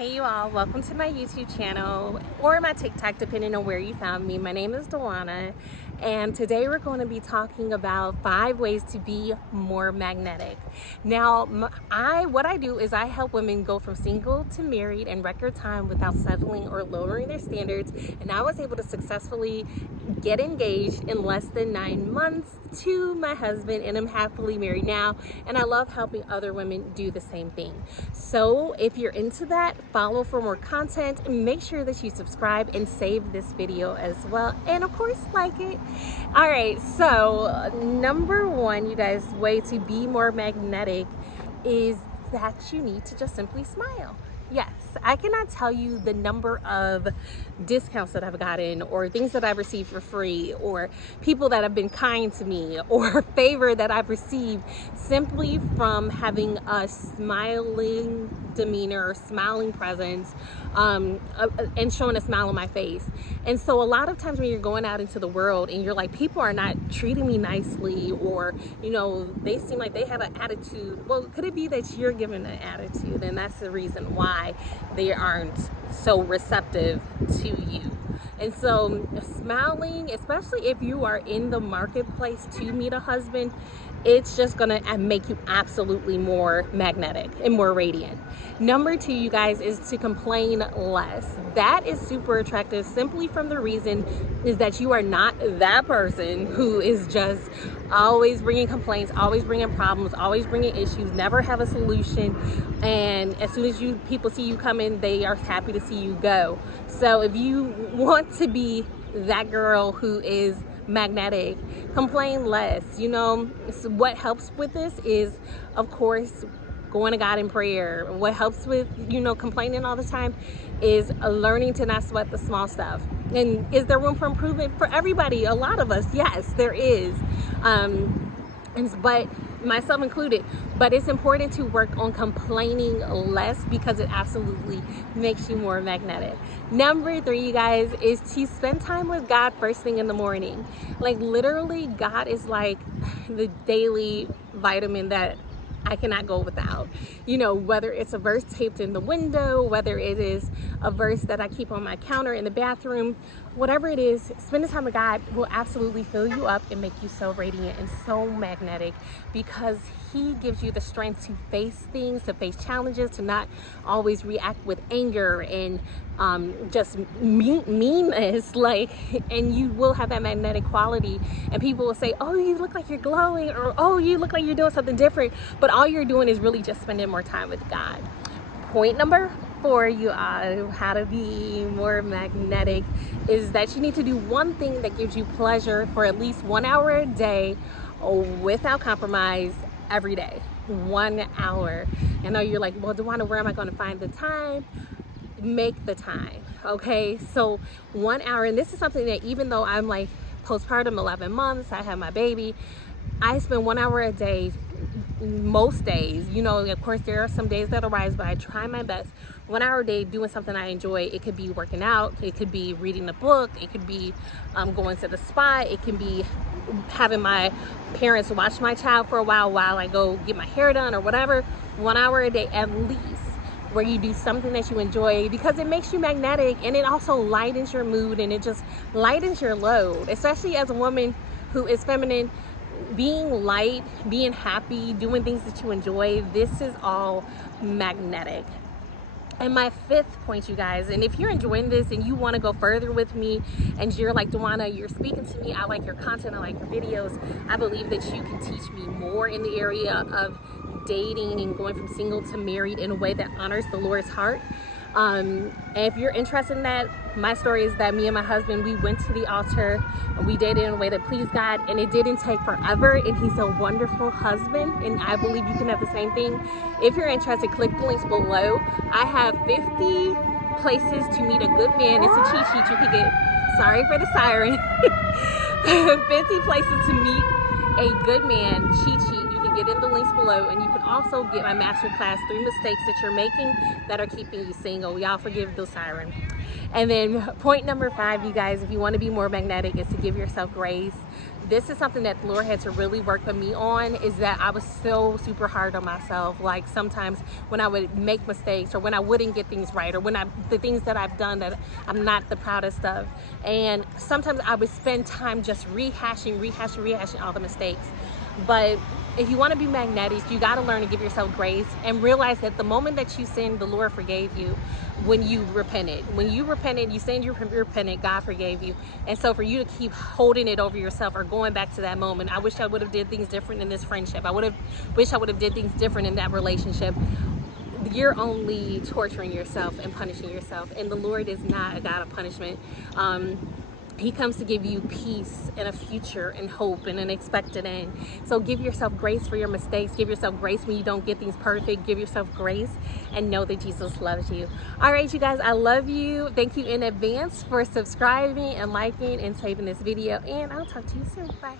Hey you all, welcome to my YouTube channel or my TikTok depending on where you found me. My name is Djuana and today we're going to be talking about 5 ways to be more magnetic. Now what I do is I help women go from single to married in record time without settling or lowering their standards, and I was able to successfully get engaged in less than 9 months to my husband, and I'm happily married now, and I love helping other women do the same thing. So if you're into that, follow for more content, and make sure that you subscribe and save this video as well, and of course like it. All right, so number 1, you guys, way to be more magnetic is that you need to just simply smile. Yes, I cannot tell you the number of discounts that I've gotten, or things that I've received for free, or people that have been kind to me, or favor that I've received simply from having a smiling demeanor, smiling presence, and showing a smile on my face. And so a lot of times when you're going out into the world and you're like, people are not treating me nicely, or they seem like they have an attitude. Well, could it be that you're giving an attitude, and that's the reason why they aren't so receptive to you? And so smiling, especially if you are in the marketplace to meet a husband, it's just gonna make you absolutely more magnetic and more radiant. Number 2, you guys, is to complain less. That is super attractive, simply from the reason is that you are not that person who is just always bringing complaints, always bringing problems, always bringing issues, never have a solution, and as soon as people see you come in, they are happy to see you go. So if you want to be that girl who is magnetic, complain less. So what helps with this is, of course, going to God in prayer. What helps with complaining all the time is learning to not sweat the small stuff. And is there room for improvement for everybody? A lot of us, yes, there is, but myself included. But it's important to work on complaining less, because it absolutely makes you more magnetic. Number 3, you guys, is to spend time with God first thing in the morning. Like, literally, God is like the daily vitamin that I cannot go without. Whether it's a verse taped in the window, whether it is a verse that I keep on my counter in the bathroom, whatever it is, spending time with God will absolutely fill you up and make you so radiant and so magnetic, because He gives you the strength to face things, to face challenges, to not always react with anger and just meanness, and you will have that magnetic quality, and people will say, oh, you look like you're glowing, or oh, you look like you're doing something different, but all you're doing is really just spending more time with God. Point number 4, you are how to be more magnetic, is that you need to do one thing that gives you pleasure for at least 1 hour a day, without compromise, every day. 1 hour. I know you're like, well, Djuana, where am I going to find the time? Make the time. Okay, so 1 hour, and this is something that, even though I'm like postpartum, 11 months, I have my baby, I spend 1 hour a day most days. Of course there are some days that arise, but I try my best. 1 hour a day doing something I enjoy. It could be working out, it could be reading a book, it could be going to the spa, it can be having my parents watch my child for a while I go get my hair done, or whatever. 1 hour a day at least, where you do something that you enjoy, because it makes you magnetic, and it also lightens your mood, and it just lightens your load, especially as a woman who is feminine. Being light, being happy, doing things that you enjoy, this is all magnetic. And my 5th point, you guys, and if you're enjoying this and you want to go further with me, and you're like, Djuana, you're speaking to me, I like your content, I like your videos, I believe that you can teach me more in the area of dating and going from single to married in a way that honors the Lord's heart. And if you're interested in that, my story is that me and my husband, we went to the altar and we dated in a way that pleased God, and it didn't take forever, and He's a wonderful husband, and I believe you can have the same thing. If you're interested, click the links below. I have 50 places to meet a good man. It's a cheat sheet. You can get, sorry for the siren, 50 places to meet a good man cheat sheet. You can get in the links below, and you can also get my masterclass, 3 mistakes that you're making that are keeping you single. Y'all forgive the siren. And then point number 5, you guys, if you want to be more magnetic, is to give yourself grace. this is something that the Lord had to really work with me on, is that I was so super hard on myself. Like sometimes when I would make mistakes, or when I wouldn't get things right, or when the things that I've done that I'm not the proudest of. And sometimes I would spend time just rehashing all the mistakes. But if you want to be magnetic, you got to learn to give yourself grace and realize that the moment that you sinned, the Lord forgave you when you repented. When you repented, you sinned, you repented, God forgave you. And so for you to keep holding it over yourself or going back to that moment, I wish I would have did things different in this friendship. I would have did things different in that relationship. You're only torturing yourself and punishing yourself. And the Lord is not a God of punishment. He comes to give you peace and a future and hope and an expected end. So give yourself grace for your mistakes. Give yourself grace when you don't get things perfect. Give yourself grace and know that Jesus loves you. All right, you guys, I love you. Thank you in advance for subscribing and liking and saving this video. And I'll talk to you soon. Bye.